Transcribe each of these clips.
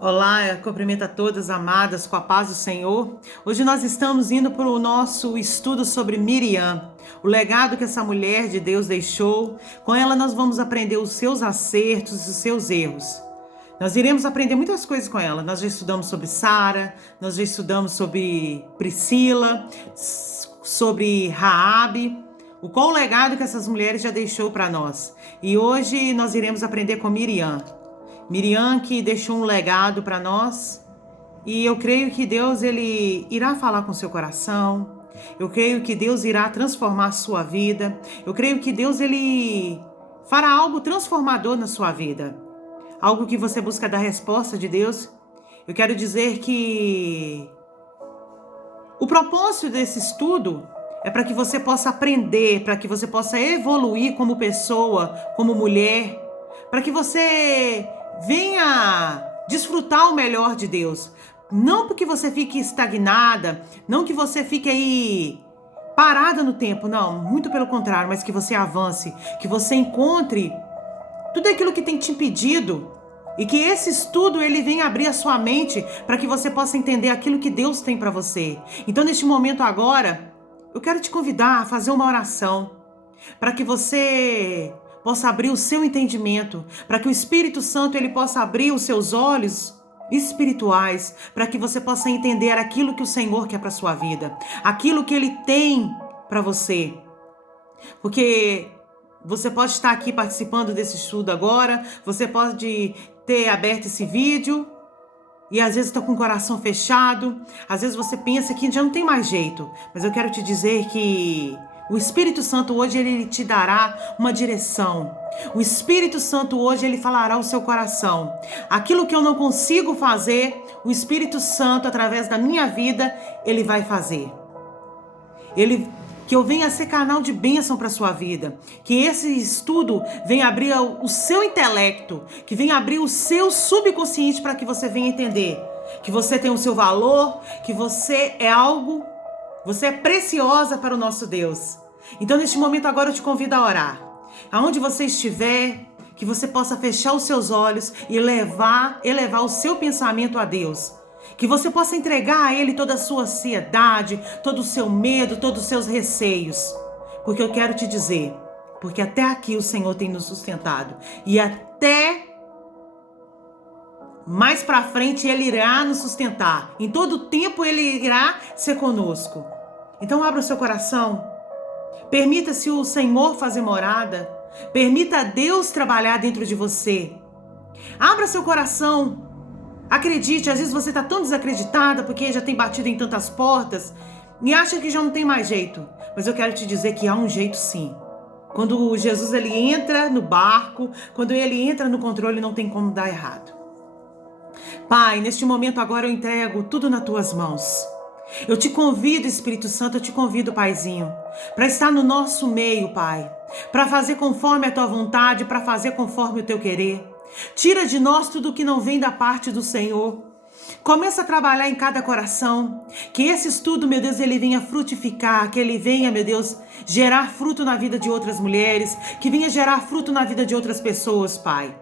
Olá, eu cumprimento a todas amadas com a paz do Senhor. Hoje nós estamos indo para o nosso estudo sobre Miriam, o legado que essa mulher de Deus deixou. Com ela nós vamos aprender os seus acertos e os seus erros. Nós iremos aprender muitas coisas com ela. Nós já estudamos sobre Sara, nós já estudamos sobre Priscila, sobre Raabe, qual o legado que essas mulheres já deixou para nós. E hoje nós iremos aprender com Miriam. Miriam que deixou um legado para nós, e eu creio que Deus ele irá falar com seu coração. Eu creio que Deus irá transformar a sua vida. Eu creio que Deus ele fará algo transformador na sua vida. Algo que você busca da resposta de Deus. Eu quero dizer que o propósito desse estudo é para que você possa aprender, para que você possa evoluir como pessoa, como mulher, para que você venha desfrutar o melhor de Deus. Não porque você fique estagnada, não que você fique aí parada no tempo, não, muito pelo contrário, mas que você avance, que você encontre tudo aquilo que tem te impedido e que esse estudo ele venha abrir a sua mente para que você possa entender aquilo que Deus tem para você. Então, neste momento agora, eu quero te convidar a fazer uma oração para que você possa abrir o seu entendimento, para que o Espírito Santo ele possa abrir os seus olhos espirituais, para que você possa entender aquilo que o Senhor quer para sua vida, aquilo que Ele tem para você. Porque você pode estar aqui participando desse estudo agora, você pode ter aberto esse vídeo e às vezes está com o coração fechado, às vezes você pensa que já não tem mais jeito, mas eu quero te dizer que o Espírito Santo hoje ele te dará uma direção. O Espírito Santo hoje ele falará ao seu coração. Aquilo que eu não consigo fazer, o Espírito Santo através da minha vida, ele vai fazer. Que eu venha ser canal de bênção para a sua vida. Que esse estudo venha abrir o seu intelecto, que venha abrir o seu subconsciente para que você venha entender que você tem o seu valor, que você é algo. Você é preciosa para o nosso Deus. Então, neste momento agora eu te convido a orar. Aonde você estiver, que você possa fechar os seus olhos e elevar o seu pensamento a Deus. Que você possa entregar a Ele toda a sua ansiedade, todo o seu medo, todos os seus receios. Porque eu quero te dizer, porque até aqui o Senhor tem nos sustentado. E até mais para frente Ele irá nos sustentar. Em todo o tempo Ele irá ser conosco. Então abra o seu coração. Permita-se o Senhor fazer morada. Permita a Deus trabalhar dentro de você. Abra seu coração. Acredite, às vezes você está tão desacreditada porque já tem batido em tantas portas e acha que já não tem mais jeito. Mas eu quero te dizer que há um jeito sim. Quando Jesus ele entra no barco, quando ele entra no controle, não tem como dar errado. Pai, neste momento agora eu entrego tudo nas tuas mãos. Eu te convido, Espírito Santo, eu te convido, Paizinho, para estar no nosso meio, Pai, para fazer conforme a tua vontade, para fazer conforme o teu querer. Tira de nós tudo que não vem da parte do Senhor. Começa a trabalhar em cada coração, que esse estudo, meu Deus, ele venha frutificar, que ele venha, meu Deus, gerar fruto na vida de outras mulheres, que venha gerar fruto na vida de outras pessoas, Pai.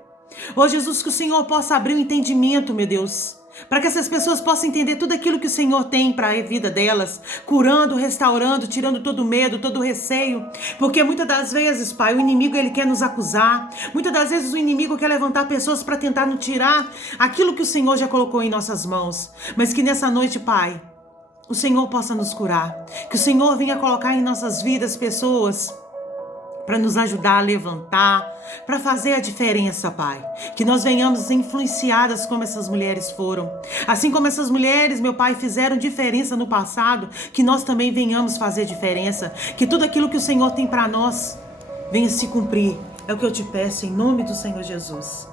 Ó Jesus, que o Senhor possa abrir o entendimento, meu Deus, para que essas pessoas possam entender tudo aquilo que o Senhor tem para a vida delas, curando, restaurando, tirando todo o medo, todo o receio, porque muitas das vezes, Pai, o inimigo ele quer nos acusar, muitas das vezes o inimigo quer levantar pessoas para tentar nos tirar aquilo que o Senhor já colocou em nossas mãos, mas que nessa noite, Pai, o Senhor possa nos curar, que o Senhor venha colocar em nossas vidas pessoas para nos ajudar a levantar, para fazer a diferença, Pai. Que nós venhamos influenciadas como essas mulheres foram. Assim como essas mulheres, meu Pai, fizeram diferença no passado, que nós também venhamos fazer diferença. Que tudo aquilo que o Senhor tem para nós venha se cumprir. É o que eu te peço em nome do Senhor Jesus.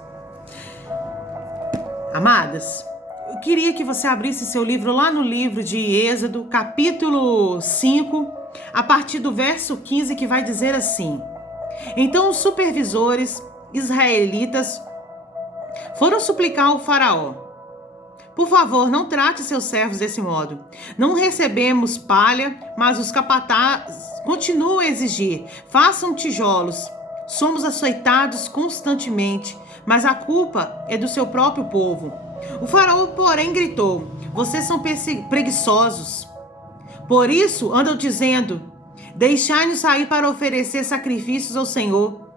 Amadas, eu queria que você abrisse seu livro lá no livro de Êxodo, capítulo 5, a partir do verso 15, que vai dizer assim: Então os supervisores israelitas foram suplicar ao faraó: Por favor, não trate seus servos desse modo. Não recebemos palha, mas os capatazes continuam a exigir: façam tijolos. Somos açoitados constantemente, mas a culpa é do seu próprio povo. O faraó, porém, gritou: vocês são preguiçosos. Por isso andam dizendo: deixai-nos sair para oferecer sacrifícios ao Senhor.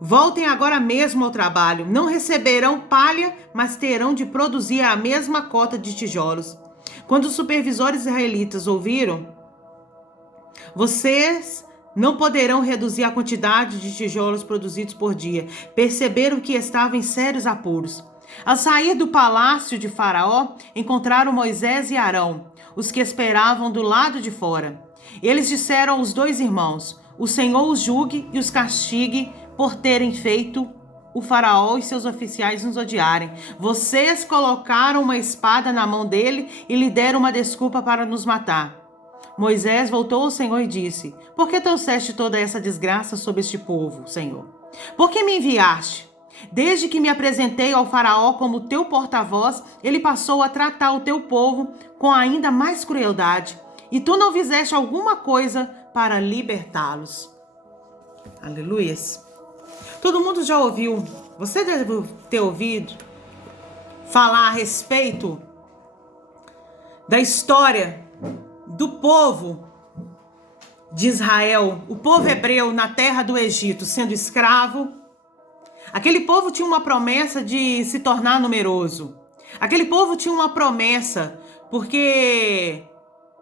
Voltem agora mesmo ao trabalho. Não receberão palha, mas terão de produzir a mesma cota de tijolos. Quando os supervisores israelitas ouviram: vocês não poderão reduzir a quantidade de tijolos produzidos por dia, perceberam que estavam em sérios apuros. Ao sair do palácio de Faraó, encontraram Moisés e Arão, os que esperavam do lado de fora. Eles disseram aos 2 irmãos: o Senhor os julgue e os castigue por terem feito o Faraó e seus oficiais nos odiarem. Vocês colocaram uma espada na mão dele e lhe deram uma desculpa para nos matar. Moisés voltou ao Senhor e disse: por que trouxeste toda essa desgraça sobre este povo, Senhor? Por que me enviaste? Desde que me apresentei ao Faraó como teu porta-voz, ele passou a tratar o teu povo com ainda mais crueldade. E tu não fizeste alguma coisa para libertá-los. Aleluias. Todo mundo já ouviu, você deve ter ouvido falar a respeito da história do povo de Israel, o povo hebreu na terra do Egito, sendo escravo. Aquele povo tinha uma promessa de se tornar numeroso. Aquele povo tinha uma promessa, porque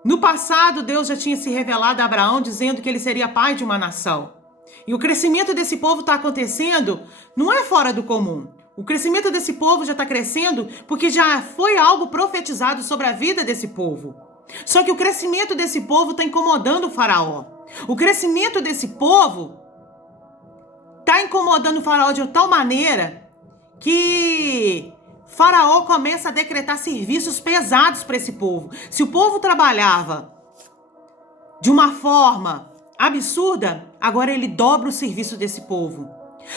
no passado Deus já tinha se revelado a Abraão, dizendo que ele seria pai de uma nação. E o crescimento desse povo está acontecendo, não é fora do comum. O crescimento desse povo já está crescendo porque já foi algo profetizado sobre a vida desse povo. Só que o crescimento desse povo está incomodando o faraó. O crescimento desse povo está incomodando o faraó de tal maneira que Faraó começa a decretar serviços pesados para esse povo. Se o povo trabalhava de uma forma absurda, agora ele dobra o serviço desse povo.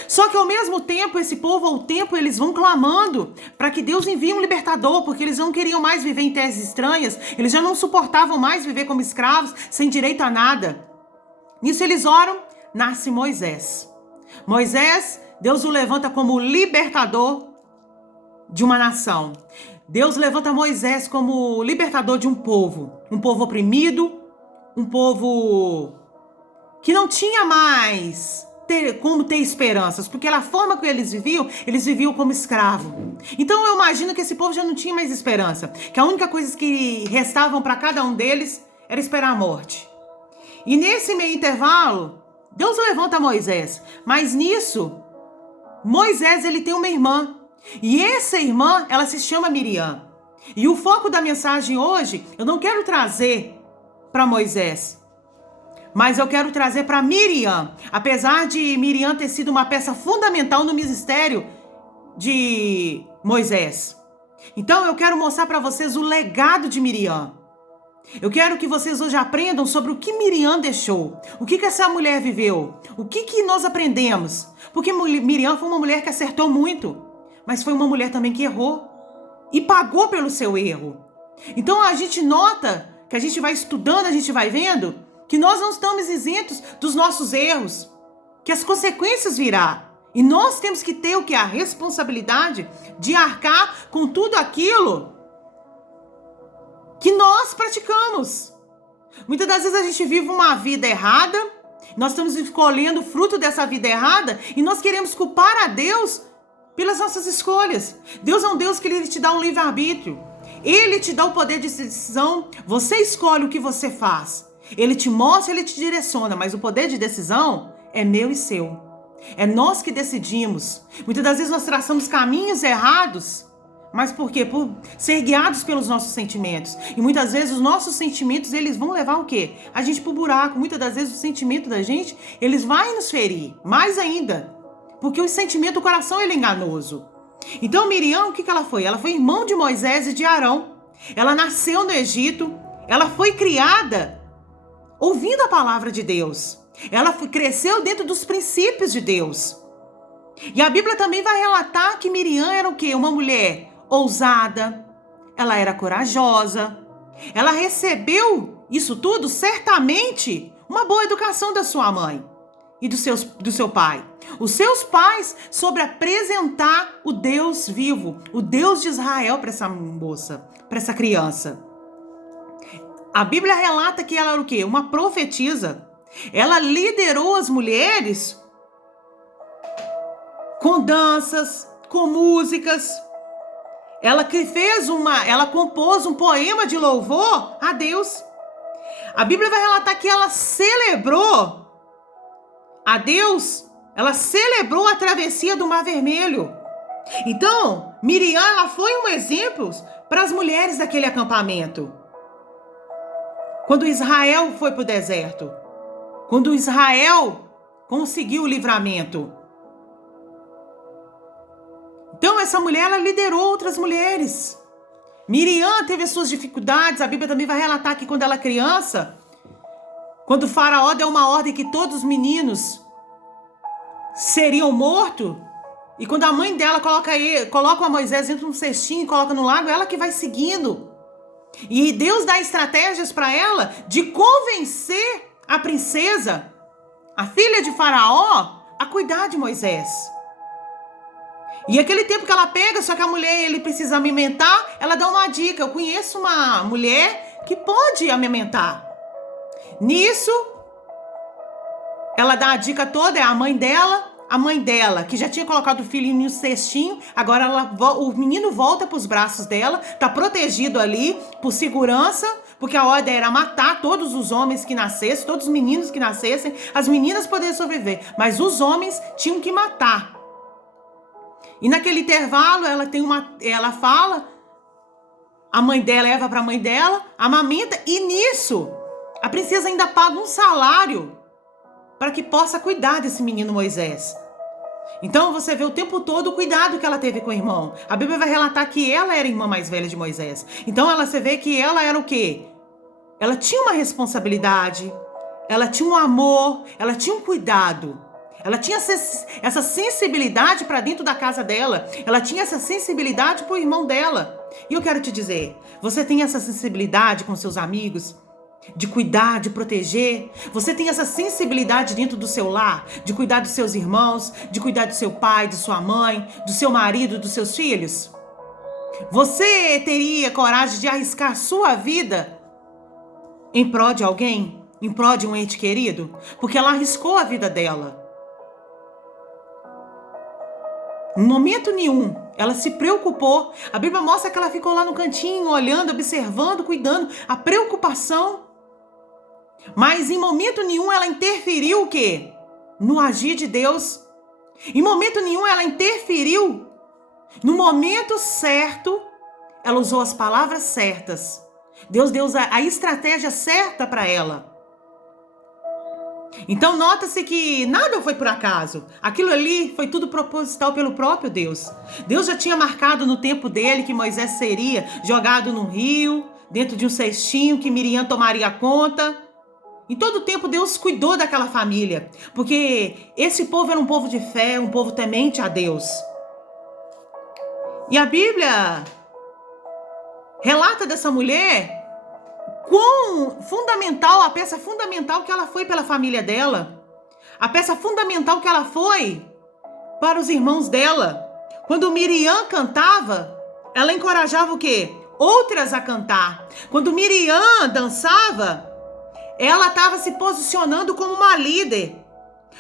Só que ao mesmo tempo, esse povo ao tempo, eles vão clamando para que Deus envie um libertador, porque eles não queriam mais viver em terras estranhas, eles já não suportavam mais viver como escravos, sem direito a nada. Nisso eles oram, nasce Moisés. Moisés, Deus o levanta como libertador de uma nação. Deus levanta Moisés como libertador de um povo oprimido, um povo que não tinha mais como ter esperanças, porque a forma que eles viviam como escravo. Então eu imagino que esse povo já não tinha mais esperança, que a única coisa que restavam para cada um deles era esperar a morte. E nesse meio intervalo, Deus levanta Moisés, mas nisso, Moisés ele tem uma irmã, e essa irmã, ela se chama Miriam. E o foco da mensagem hoje, eu não quero trazer para Moisés, mas eu quero trazer para Miriam. Apesar de Miriam ter sido uma peça fundamental no ministério de Moisés. Então eu quero mostrar para vocês o legado de Miriam. Eu quero que vocês hoje aprendam sobre o que Miriam deixou. O que essa mulher viveu. O que nós aprendemos. Porque Miriam foi uma mulher que acertou muito, mas foi uma mulher também que errou e pagou pelo seu erro. Então a gente nota que a gente vai estudando, a gente vai vendo que nós não estamos isentos dos nossos erros, que as consequências virão. E nós temos que ter o que? A responsabilidade de arcar com tudo aquilo que nós praticamos. Muitas das vezes a gente vive uma vida errada, nós estamos escolhendo o fruto dessa vida errada e nós queremos culpar a Deus pelas nossas escolhas. Deus é um Deus que ele te dá um livre-arbítrio. Ele te dá o poder de decisão. Você escolhe o que você faz. Ele te mostra, ele te direciona, mas o poder de decisão é meu e seu. É nós que decidimos. Muitas das vezes nós traçamos caminhos errados, mas por quê? Por ser guiados pelos nossos sentimentos. E muitas vezes os nossos sentimentos, eles vão levar o quê? A gente pro buraco. Muitas das vezes o sentimento da gente, eles vão nos ferir, mais ainda. Porque o sentimento, o coração, ele é enganoso. Então Miriam, o que ela foi? Ela foi irmã de Moisés e de Arão. Ela nasceu no Egito, ela foi criada ouvindo a palavra de Deus. Ela cresceu dentro dos princípios de Deus. E a Bíblia também vai relatar que Miriam era o quê? Uma mulher ousada, ela era corajosa, ela recebeu isso tudo, certamente, uma boa educação da sua mãe. e do seu pai. Os seus pais sobre apresentar o Deus vivo, o Deus de Israel para essa moça, para essa criança. A Bíblia relata que ela era o quê? Uma profetisa. Ela liderou as mulheres com danças, com músicas. Ela compôs um poema de louvor a Deus. A Bíblia vai relatar que ela celebrou a Deus, ela celebrou a travessia do Mar Vermelho. Então, Miriam, ela foi um exemplo para as mulheres daquele acampamento. Quando Israel foi para o deserto, quando Israel conseguiu o livramento. Então, essa mulher, ela liderou outras mulheres. Miriam teve as suas dificuldades. A Bíblia também vai relatar que quando ela era criança, quando o faraó deu uma ordem que todos os meninos seriam mortos, e quando a mãe dela coloca a Moisés dentro de um cestinho e coloca no lago, ela que vai seguindo. E Deus dá estratégias para ela de convencer a princesa, a filha de faraó, a cuidar de Moisés. E aquele tempo que ela pega, só que a mulher, ele precisa amamentar, ela dá uma dica. Eu conheço uma mulher que pode amamentar. Nisso, ela dá a dica toda, é a mãe dela, que já tinha colocado o filho em um cestinho, agora o menino volta para os braços dela, tá protegido ali, por segurança, porque a ordem era matar todos os homens que nascessem, todos os meninos que nascessem, as meninas poderiam sobreviver, mas os homens tinham que matar. E naquele intervalo, ela fala, a mãe dela leva para a mãe dela, amamenta, e nisso, a princesa ainda paga um salário para que possa cuidar desse menino Moisés. Então você vê o tempo todo o cuidado que ela teve com o irmão. A Bíblia vai relatar que ela era a irmã mais velha de Moisés. Então você vê que ela era o quê? Ela tinha uma responsabilidade, ela tinha um amor, ela tinha um cuidado. Ela tinha essa sensibilidade para dentro da casa dela. Ela tinha essa sensibilidade para o irmão dela. E eu quero te dizer, você tem essa sensibilidade com seus amigos? De cuidar, de proteger? Você tem essa sensibilidade dentro do seu lar? De cuidar dos seus irmãos? De cuidar do seu pai, de sua mãe? Do seu marido, dos seus filhos? Você teria coragem de arriscar sua vida em prol de alguém? Em prol de um ente querido? Porque ela arriscou a vida dela. Em momento nenhum, ela se preocupou. A Bíblia mostra que ela ficou lá no cantinho, olhando, observando, cuidando. A preocupação. Mas em momento nenhum ela interferiu o quê? No agir de Deus. Em momento nenhum ela interferiu. No momento certo, ela usou as palavras certas. Deus deu a estratégia certa para ela. Então nota-se que nada foi por acaso. Aquilo ali foi tudo proposital pelo próprio Deus. Deus já tinha marcado no tempo dele que Moisés seria jogado no rio, dentro de um cestinho, que Miriam tomaria conta. Em todo o tempo Deus cuidou daquela família, porque esse povo era um povo de fé, um povo temente a Deus. E a Bíblia relata dessa mulher quão fundamental, a peça fundamental que ela foi pela família dela. A peça fundamental que ela foi para os irmãos dela. Quando Miriam cantava, ela encorajava o quê? Outras a cantar. Quando Miriam dançava, ela estava se posicionando como uma líder.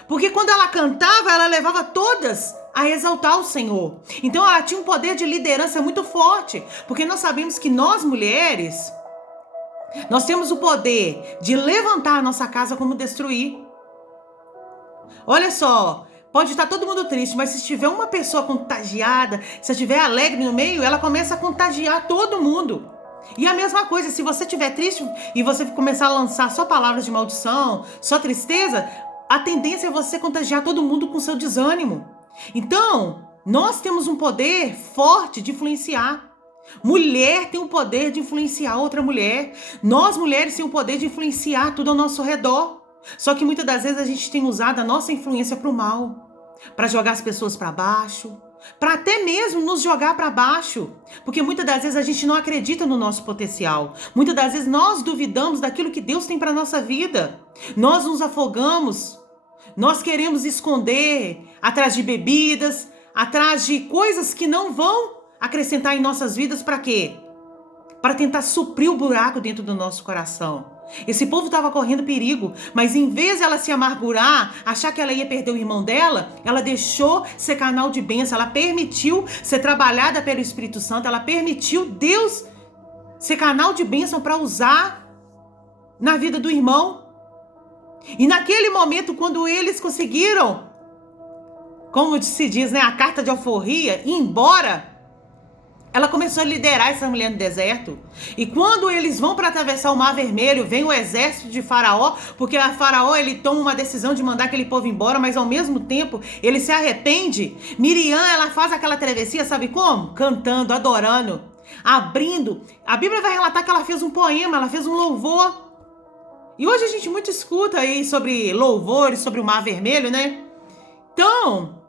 Porque quando ela cantava, ela levava todas a exaltar o Senhor. Então ela tinha um poder de liderança muito forte. Porque nós sabemos que nós mulheres, nós temos o poder de levantar a nossa casa como destruir. Olha só, pode estar todo mundo triste, mas se tiver uma pessoa contagiada, se estiver alegre no meio, ela começa a contagiar todo mundo. E a mesma coisa, se você estiver triste e você começar a lançar só palavras de maldição, só tristeza, a tendência é você contagiar todo mundo com seu desânimo. Então, nós temos um poder forte de influenciar. Mulher tem o poder de influenciar outra mulher. Nós mulheres temos o poder de influenciar tudo ao nosso redor. Só que muitas das vezes a gente tem usado a nossa influência para o mal, para jogar as pessoas para baixo, para até mesmo nos jogar para baixo. Porque muitas das vezes a gente não acredita no nosso potencial. Muitas das vezes nós duvidamos daquilo que Deus tem para a nossa vida. Nós nos afogamos. Nós queremos esconder atrás de bebidas, atrás de coisas que não vão acrescentar em nossas vidas. Para quê? Para tentar suprir o buraco dentro do nosso coração. Esse povo estava correndo perigo, mas em vez de ela se amargurar, achar que ela ia perder o irmão dela, ela deixou ser canal de bênção, ela permitiu ser trabalhada pelo Espírito Santo, ela permitiu Deus ser canal de bênção para usar na vida do irmão. E naquele momento, quando eles conseguiram, como se diz, né, a carta de alforria, ir embora, ela começou a liderar essa mulher no deserto. E quando eles vão para atravessar o Mar Vermelho, vem o exército de Faraó, porque a Faraó ele toma uma decisão de mandar aquele povo embora, mas ao mesmo tempo ele se arrepende. Miriam, ela faz aquela travessia, sabe como? Cantando, adorando, abrindo. A Bíblia vai relatar que ela fez um poema, ela fez um louvor. E hoje a gente muito escuta aí sobre louvores, sobre o Mar Vermelho, né? Então,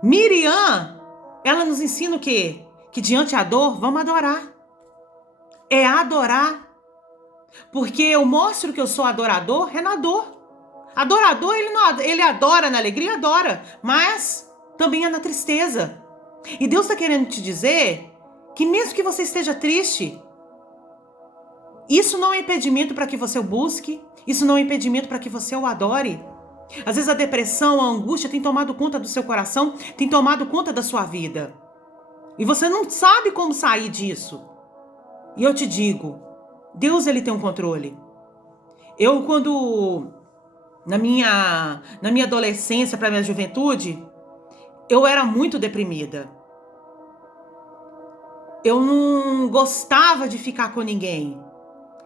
Miriam, ela nos ensina o quê? Que diante da dor, vamos adorar. É adorar. Porque eu mostro que eu sou adorador, é na dor. Adorador, ele adora na alegria, adora. Mas também é na tristeza. E Deus está querendo te dizer que mesmo que você esteja triste, isso não é impedimento para que você o busque. Isso não é impedimento para que você o adore. Às vezes a depressão, a angústia tem tomado conta do seu coração, tem tomado conta da sua vida. E você não sabe como sair disso. E eu te digo, Deus ele tem um controle. Eu quando, na minha adolescência para minha juventude, eu era muito deprimida. Eu não gostava de ficar com ninguém.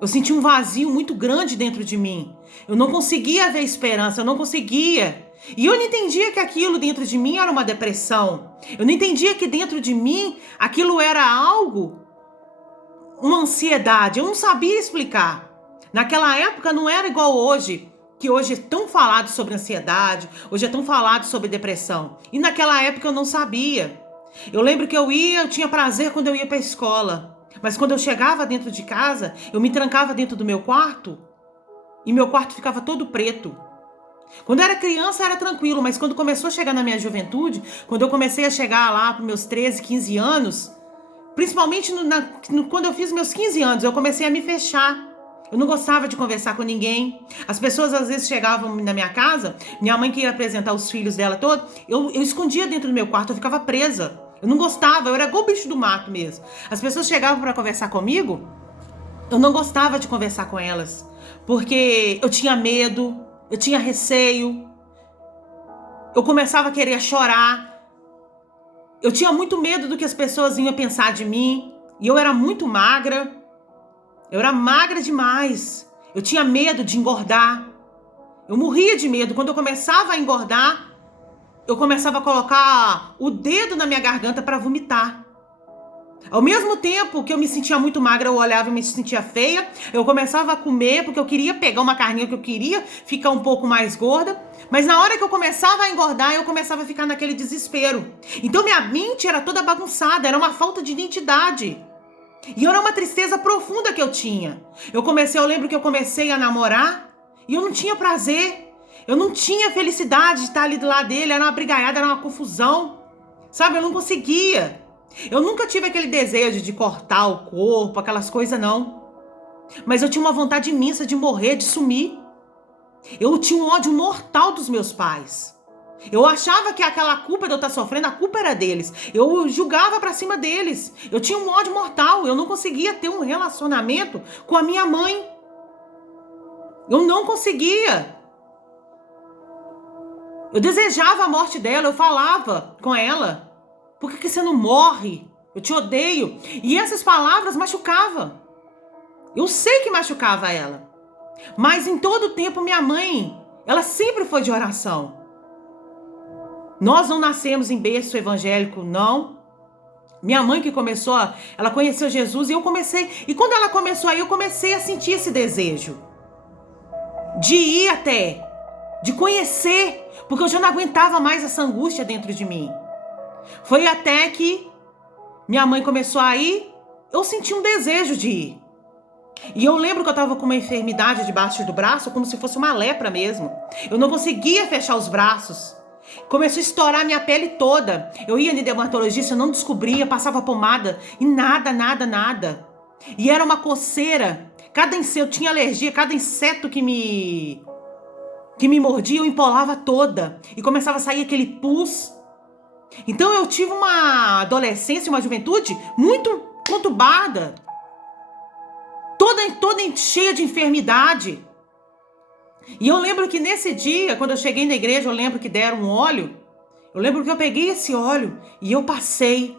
Eu sentia um vazio muito grande dentro de mim. Eu não conseguia ver esperança, eu não conseguia. E eu não entendia que aquilo dentro de mim era uma depressão. Eu não entendia que dentro de mim aquilo era algo, uma ansiedade. Eu não sabia explicar. Naquela época não era igual hoje, que hoje é tão falado sobre ansiedade, hoje é tão falado sobre depressão. E naquela época eu não sabia. Eu lembro que eu tinha prazer quando eu ia para a escola. Mas quando eu chegava dentro de casa, eu me trancava dentro do meu quarto e meu quarto ficava todo preto. Quando eu era criança era tranquilo, mas quando começou a chegar na minha juventude, quando eu comecei a chegar lá para meus 13, 15 anos, principalmente quando eu fiz meus 15 anos, eu comecei a me fechar. Eu não gostava de conversar com ninguém. As pessoas às vezes chegavam na minha casa, minha mãe queria apresentar os filhos dela todos, eu escondia dentro do meu quarto, eu ficava presa. Eu não gostava, eu era igual bicho do mato mesmo. As pessoas chegavam para conversar comigo, eu não gostava de conversar com elas, porque eu tinha medo, eu tinha receio, eu começava a querer chorar, eu tinha muito medo do que as pessoas iam pensar de mim, e eu era muito magra, eu era magra demais, eu tinha medo de engordar, eu morria de medo. Quando eu começava a engordar, eu começava a colocar o dedo na minha garganta para vomitar. Ao mesmo tempo que eu me sentia muito magra, eu olhava e me sentia feia, eu começava a comer porque eu queria pegar uma carninha, que eu queria ficar um pouco mais gorda, mas na hora que eu começava a engordar, eu começava a ficar naquele desespero. Então minha mente era toda bagunçada, era uma falta de identidade. E era uma tristeza profunda que eu tinha. Eu lembro que eu comecei a namorar e eu não tinha prazer. Eu não tinha felicidade de estar ali do lado dele, era uma brigaiada, era uma confusão, sabe? Eu não conseguia. Eu nunca tive aquele desejo de cortar o corpo, aquelas coisas não. Mas eu tinha uma vontade imensa de morrer, de sumir. Eu tinha um ódio mortal dos meus pais. Eu achava que aquela culpa de eu estar sofrendo, a culpa era deles. Eu julgava pra cima deles. Eu tinha um ódio mortal, eu não conseguia ter um relacionamento com a minha mãe. Eu não conseguia. Eu desejava a morte dela, eu falava com ela. Por que você não morre? Eu te odeio. E essas palavras machucavam. Eu sei que machucava ela. Mas em todo o tempo minha mãe, ela sempre foi de oração. Nós não nascemos em berço evangélico, não. Minha mãe que começou, ela conheceu Jesus e eu comecei. E quando ela começou aí, eu comecei a sentir esse desejo. De ir até, de conhecer, porque eu já não aguentava mais essa angústia dentro de mim. Foi até que minha mãe começou a ir, eu senti um desejo de ir. E eu lembro que eu estava com uma enfermidade debaixo do braço, como se fosse uma lepra mesmo. Eu não conseguia fechar os braços. Começou a estourar minha pele toda. Eu ia no dermatologista, eu não descobria, passava pomada e nada, nada, nada. E era uma coceira. Eu tinha alergia, cada inseto que me mordia, eu empolava toda. E começava a sair aquele pus. Então eu tive uma adolescência, uma juventude muito conturbada. Toda cheia de enfermidade. E eu lembro que nesse dia, quando eu cheguei na igreja, eu lembro que deram um óleo. Eu lembro que eu peguei esse óleo e eu passei.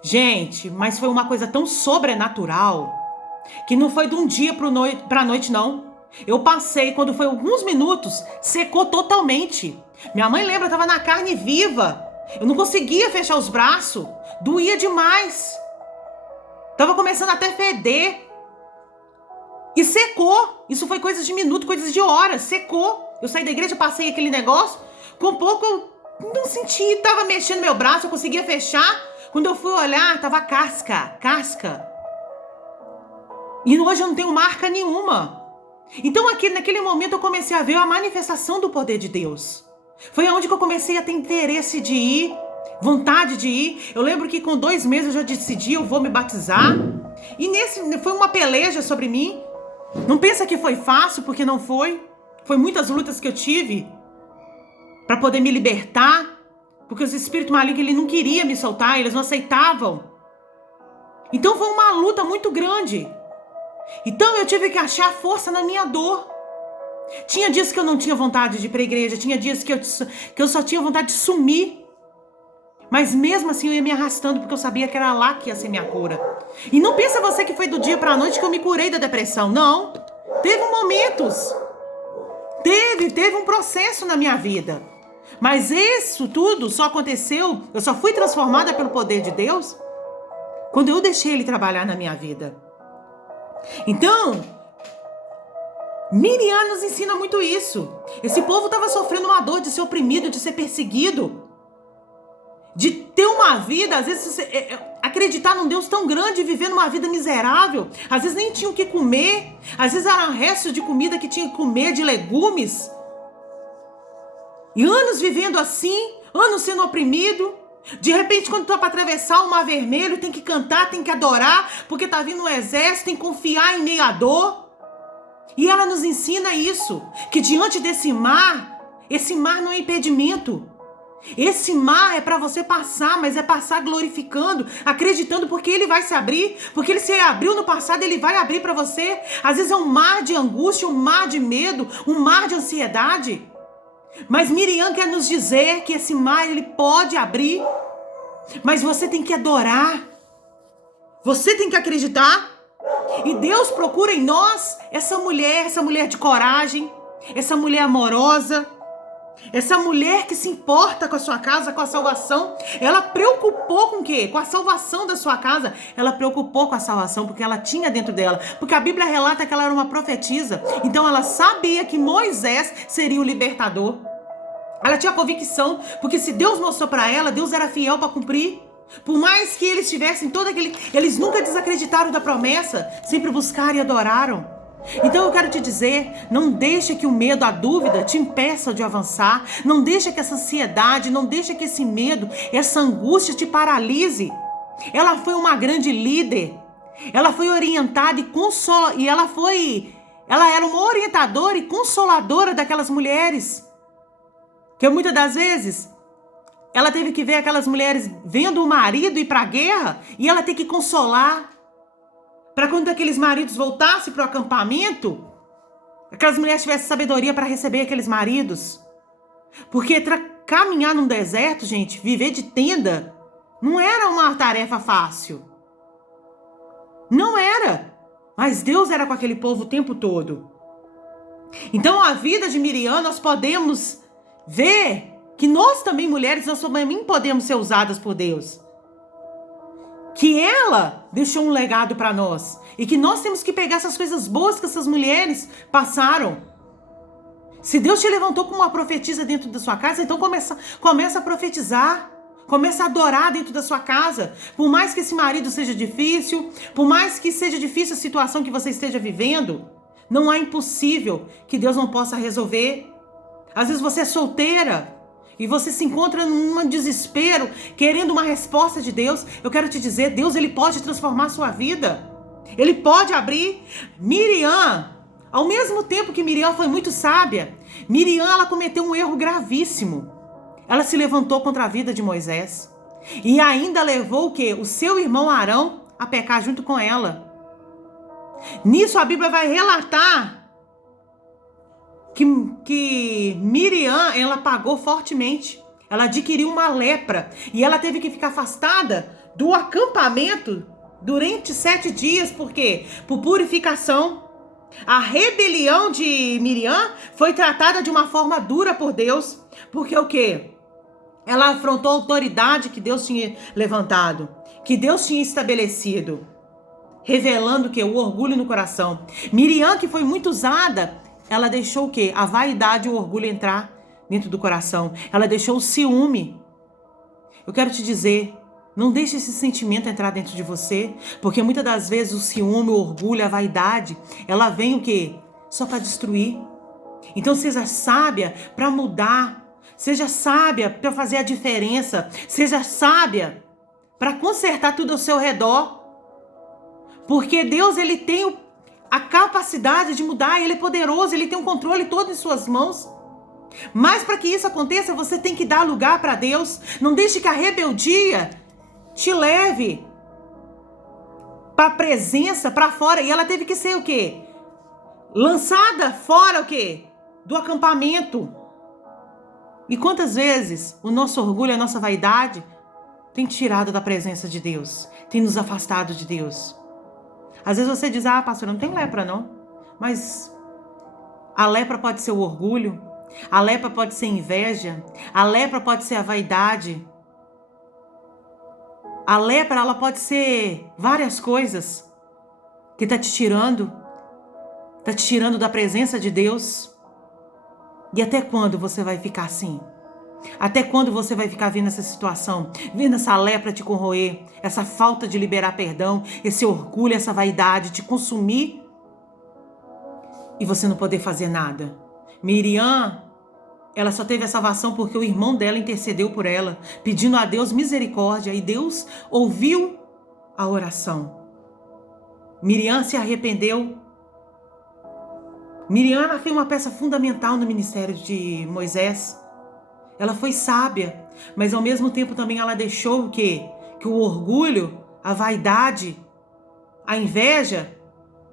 Gente, mas foi uma coisa tão sobrenatural que não foi de um dia pra noite, não. Eu passei, quando foi alguns minutos, secou totalmente. Minha mãe lembra, eu tava na carne viva. Eu não conseguia fechar os braços. Doía demais. Tava começando até a feder. E secou. Isso foi coisas de minuto, coisas de horas. Secou. Eu saí da igreja, passei aquele negócio. Com pouco eu não senti. Tava mexendo meu braço, eu conseguia fechar. Quando eu fui olhar, tava casca. E hoje eu não tenho marca nenhuma. Então aqui, naquele momento eu comecei a ver a manifestação do poder de Deus. Foi onde que eu comecei a ter interesse de ir. Vontade de ir. Eu lembro que com 2 meses eu já decidi, eu vou me batizar. E foi uma peleja sobre mim. Não pensa que foi fácil, porque não foi. Foi muitas lutas que eu tive para poder me libertar. Porque os espíritos malignos, ele não queria me soltar, eles não aceitavam. Então foi uma luta muito grande. Então eu tive que achar força na minha dor. Tinha dias que eu não tinha vontade de ir para a igreja. Tinha dias que eu só tinha vontade de sumir. Mas mesmo assim eu ia me arrastando, porque eu sabia que era lá que ia ser minha cura. E não pensa você que foi do dia para a noite que eu me curei da depressão. Não. Teve momentos. Teve um processo na minha vida. Mas isso tudo só aconteceu, eu só fui transformada pelo poder de Deus quando eu deixei Ele trabalhar na minha vida. Então, Miriam nos ensina muito isso. Esse povo estava sofrendo uma dor de ser oprimido, de ser perseguido. De ter uma vida, às vezes, acreditar num Deus tão grande, vivendo uma vida miserável. Às vezes nem tinha o que comer. Às vezes era um resto de comida que tinha que comer, de legumes. E anos vivendo assim, anos sendo oprimido. De repente, quando tu é para atravessar o Mar Vermelho, tem que cantar, tem que adorar, porque tá vindo um exército, tem que confiar em meio à dor. E ela nos ensina isso, que diante desse mar, esse mar não é impedimento. Esse mar é para você passar, mas é passar glorificando, acreditando, porque ele vai se abrir, porque ele se abriu no passado, ele vai abrir para você. Às vezes é um mar de angústia, um mar de medo, um mar de ansiedade. Mas Miriam quer nos dizer que esse mar ele pode abrir, mas você tem que adorar, você tem que acreditar. E Deus procura em nós essa mulher de coragem, essa mulher amorosa, essa mulher que se importa com a sua casa, com a salvação. Ela preocupou com o quê? Com a salvação da sua casa. Ela preocupou com a salvação porque ela tinha dentro dela. Porque a Bíblia relata que ela era uma profetisa. Então ela sabia que Moisés seria o libertador. Ela tinha convicção, porque se Deus mostrou para ela, Deus era fiel para cumprir. Por mais que eles tivessem eles nunca desacreditaram da promessa, sempre buscaram e adoraram. Então eu quero te dizer, não deixe que o medo, a dúvida te impeça de avançar. Não deixe que essa ansiedade, não deixe que esse medo, essa angústia te paralise. Ela foi uma grande líder. Ela foi orientada e ela era uma orientadora e consoladora daquelas mulheres. Que muitas das vezes ela teve que ver aquelas mulheres vendo o marido ir para a guerra e ela ter que consolar. Para quando aqueles maridos voltassem para o acampamento, aquelas mulheres tivessem sabedoria para receber aqueles maridos. Porque caminhar num deserto, gente, viver de tenda, não era uma tarefa fácil. Não era. Mas Deus era com aquele povo o tempo todo. Então a vida de Miriam, nós podemos ver que nós também, mulheres, nós também podemos ser usadas por Deus. Que ela deixou um legado para nós. E que nós temos que pegar essas coisas boas que essas mulheres passaram. Se Deus te levantou como uma profetisa dentro da sua casa, então começa a profetizar. Comece a adorar dentro da sua casa. Por mais que esse marido seja difícil, por mais que seja difícil a situação que você esteja vivendo, não há impossível que Deus não possa resolver. Às vezes você é solteira e você se encontra num desespero, querendo uma resposta de Deus. Eu quero te dizer, Deus, ele pode transformar a sua vida. Ele pode abrir. Miriam, ao mesmo tempo que Miriam foi muito sábia, Miriam, ela cometeu um erro gravíssimo. Ela se levantou contra a vida de Moisés e ainda levou o quê? O seu irmão Arão a pecar junto com ela. Nisso a Bíblia vai relatar que Miriam, ela pagou fortemente. Ela adquiriu uma lepra e ela teve que ficar afastada do acampamento durante 7 dias. Por quê? Por purificação. A rebelião de Miriam foi tratada de uma forma dura por Deus. Porque o quê? Ela afrontou a autoridade que Deus tinha levantado, que Deus tinha estabelecido, revelando o quê? O orgulho no coração. Miriam, que foi muito usada, ela deixou o quê? A vaidade e o orgulho entrar dentro do coração. Ela deixou o ciúme. Eu quero te dizer, não deixe esse sentimento entrar dentro de você, porque muitas das vezes o ciúme, o orgulho, a vaidade, ela vem o quê? Só para destruir. Então seja sábia para mudar. Seja sábia para fazer a diferença. Seja sábia para consertar tudo ao seu redor. Porque Deus, ele tem a capacidade de mudar. Ele é poderoso, ele tem o controle todo em suas mãos. Mas para que isso aconteça, você tem que dar lugar para Deus. Não deixe que a rebeldia te leve para a presença, para fora. E ela teve que ser o quê? Lançada fora o quê? Do acampamento. E quantas vezes o nosso orgulho, a nossa vaidade tem tirado da presença de Deus, tem nos afastado de Deus. Às vezes você diz, pastor, não tem lepra não. Mas a lepra pode ser o orgulho, a lepra pode ser inveja, a lepra pode ser a vaidade. A lepra, ela pode ser várias coisas que tá te tirando da presença de Deus. E até quando você vai ficar assim? Até quando você vai ficar vendo essa situação? Vendo essa lepra te corroer? Essa falta de liberar perdão? Esse orgulho, essa vaidade te consumir? E você não poder fazer nada? Miriam, ela só teve a salvação porque o irmão dela intercedeu por ela, pedindo a Deus misericórdia. E Deus ouviu a oração. Miriam se arrependeu. Miriam, ela foi uma peça fundamental no ministério de Moisés. Ela foi sábia, mas ao mesmo tempo também ela deixou o quê? Que o orgulho, a vaidade, a inveja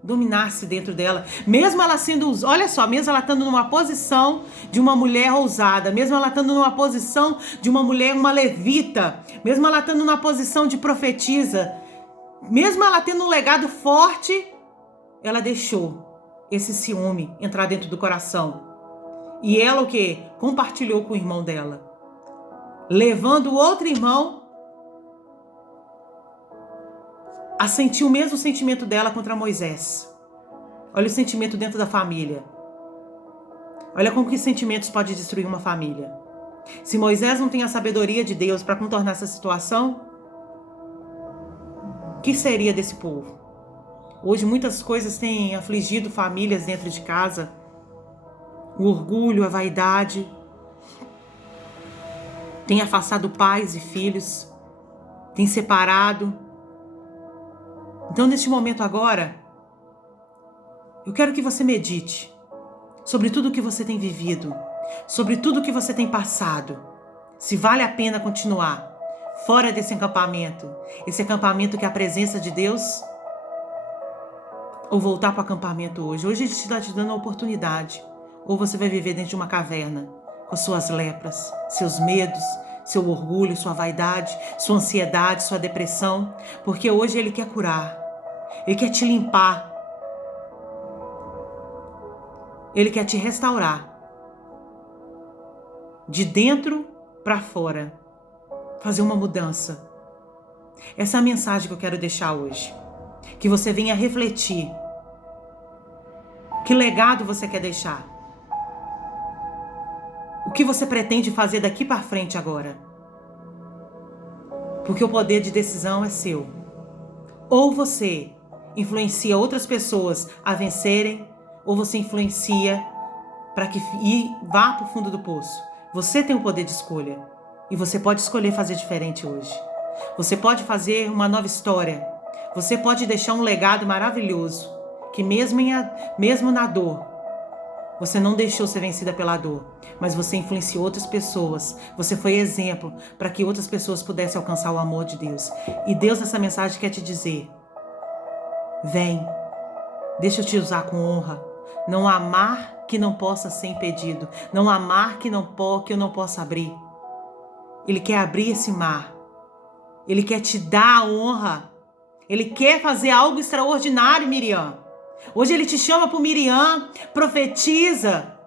dominasse dentro dela. Mesmo ela sendo, olha só, mesmo ela estando numa posição de uma mulher ousada, mesmo ela estando numa posição de uma mulher, uma levita, mesmo ela estando numa posição de profetisa, mesmo ela tendo um legado forte, ela deixou esse ciúme entrar dentro do coração. E ela o quê? Compartilhou com o irmão dela. Levando o outro irmão a sentir o mesmo sentimento dela contra Moisés. Olha o sentimento dentro da família. Olha como que sentimentos podem destruir uma família. Se Moisés não tem a sabedoria de Deus para contornar essa situação, o que seria desse povo? Hoje muitas coisas têm afligido famílias dentro de casa. O orgulho, a vaidade tem afastado pais e filhos, tem separado. Então, neste momento agora, eu quero que você medite sobre tudo o que você tem vivido, sobre tudo o que você tem passado. Se vale a pena continuar fora desse acampamento, esse acampamento que é a presença de Deus, ou voltar para o acampamento hoje. Hoje ele está te dando a oportunidade. Ou você vai viver dentro de uma caverna, com suas lepras, seus medos, seu orgulho, sua vaidade, sua ansiedade, sua depressão. Porque hoje ele quer curar. Ele quer te limpar. Ele quer te restaurar. De dentro para fora. Fazer uma mudança. Essa é a mensagem que eu quero deixar hoje. Que você venha refletir. Que legado você quer deixar? O que você pretende fazer daqui para frente agora? porque o poder de decisão é seu. Ou você influencia outras pessoas a vencerem, ou você influencia para que vá para o fundo do poço. Você tem o poder de escolha e você pode escolher fazer diferente hoje. Você pode fazer uma nova história. Você pode deixar um legado maravilhoso, que mesmo na dor, você não deixou ser vencida pela dor, mas você influenciou outras pessoas. Você foi exemplo para que outras pessoas pudessem alcançar o amor de Deus. E Deus nessa mensagem quer te dizer: vem, deixa eu te usar com honra. Não há mar que não possa ser impedido. Não há mar que eu não possa abrir. Ele quer abrir esse mar. Ele quer te dar a honra. Ele quer fazer algo extraordinário, Miriam. Hoje ele te chama para o Miriam, profetiza.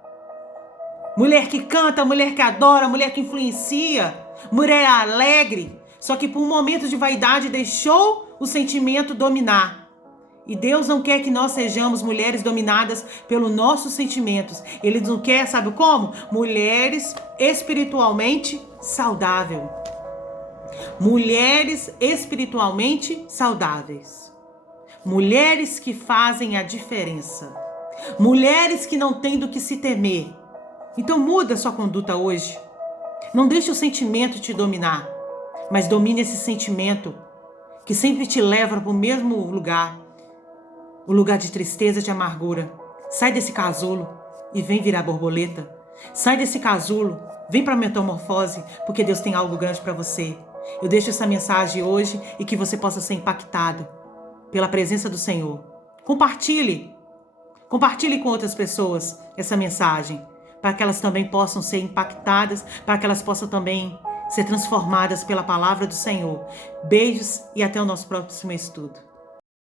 Mulher que canta, mulher que adora, mulher que influencia, mulher alegre. Só que por um momento de vaidade deixou o sentimento dominar. E Deus não quer que nós sejamos mulheres dominadas pelos nossos sentimentos. Ele não quer, sabe como? Mulheres espiritualmente saudáveis. Mulheres espiritualmente saudáveis. Mulheres que fazem a diferença. Mulheres que não têm do que se temer. Então muda a sua conduta hoje. Não deixe o sentimento te dominar, mas domine esse sentimento que sempre te leva para o mesmo lugar. O lugar de tristeza, de amargura. Sai desse casulo e vem virar borboleta. Sai desse casulo, vem para a metamorfose, porque Deus tem algo grande para você. Eu deixo essa mensagem hoje e que você possa ser impactado pela presença do Senhor. Compartilhe com outras pessoas essa mensagem, para que elas também possam ser impactadas, para que elas possam também ser transformadas pela palavra do Senhor. Beijos e até o nosso próximo estudo.